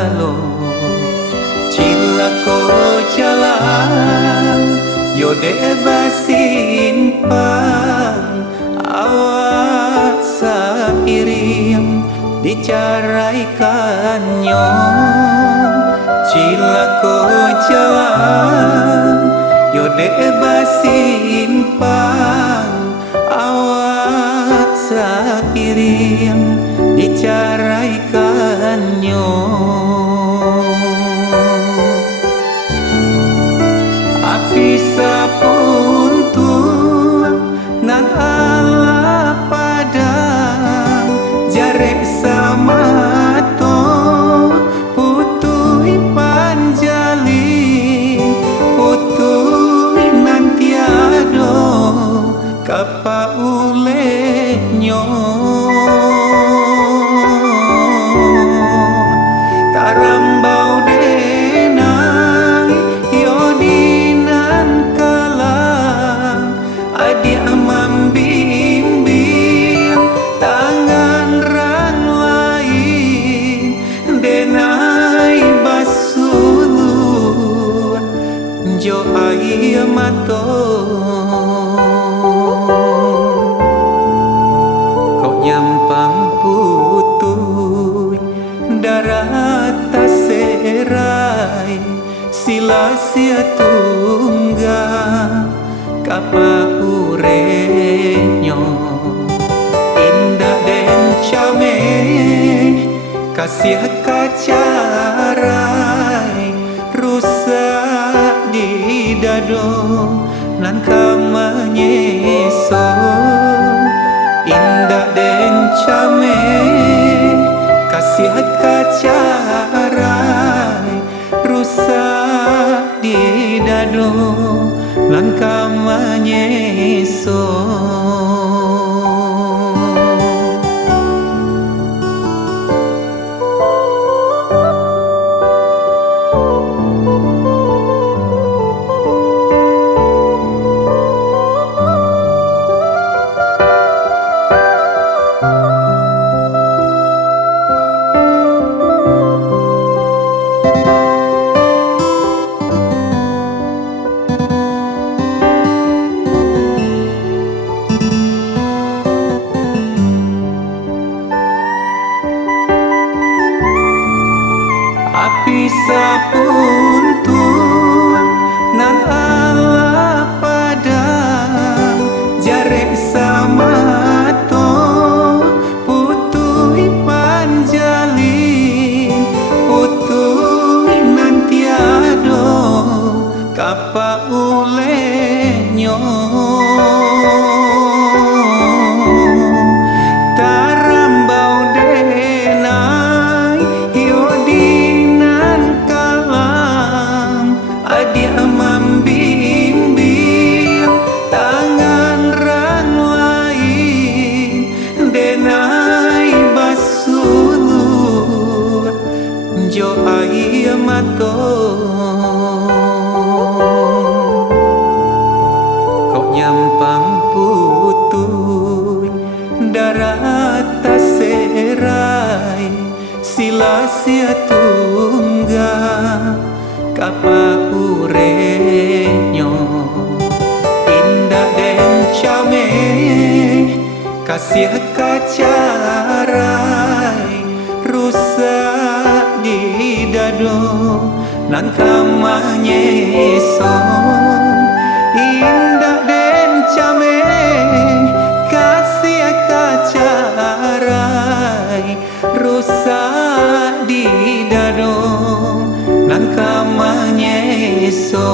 kalo Cila ko jalan Yode basin pang Awak sairing dicaraikannya Cila ko jalan Yode basin pang Awak sairing dicaraikannya Api sapuntuan nan ala padang jarek sama to putui panjali putui nan tiado kapa ulenyo tarambau denai yodinan kalang adia membimbing tangan ran lain denai basulun jo ai mato kau nyampang putui darat taserai sila sia tunggal kapa urenyo indah den came kasih kacarai rusak di dado nan kamanyeso indah den came kasih kacarai rusak di dado lan kamanyeso Api sapuntuan nan ala padang jarek sama to putui panjali putui nan tiado kapa ulenyo tarambau denai yodinan kalang adia membimbing tangan ran lain denai basulur jo ai mato kau nyampang putui darat taserai sila sia tunggal kapa urenyo indah den came kasih kacarai rusak di dado nan kamanyeso indah den came kasih kacarai rusak di dado nan kamanyeso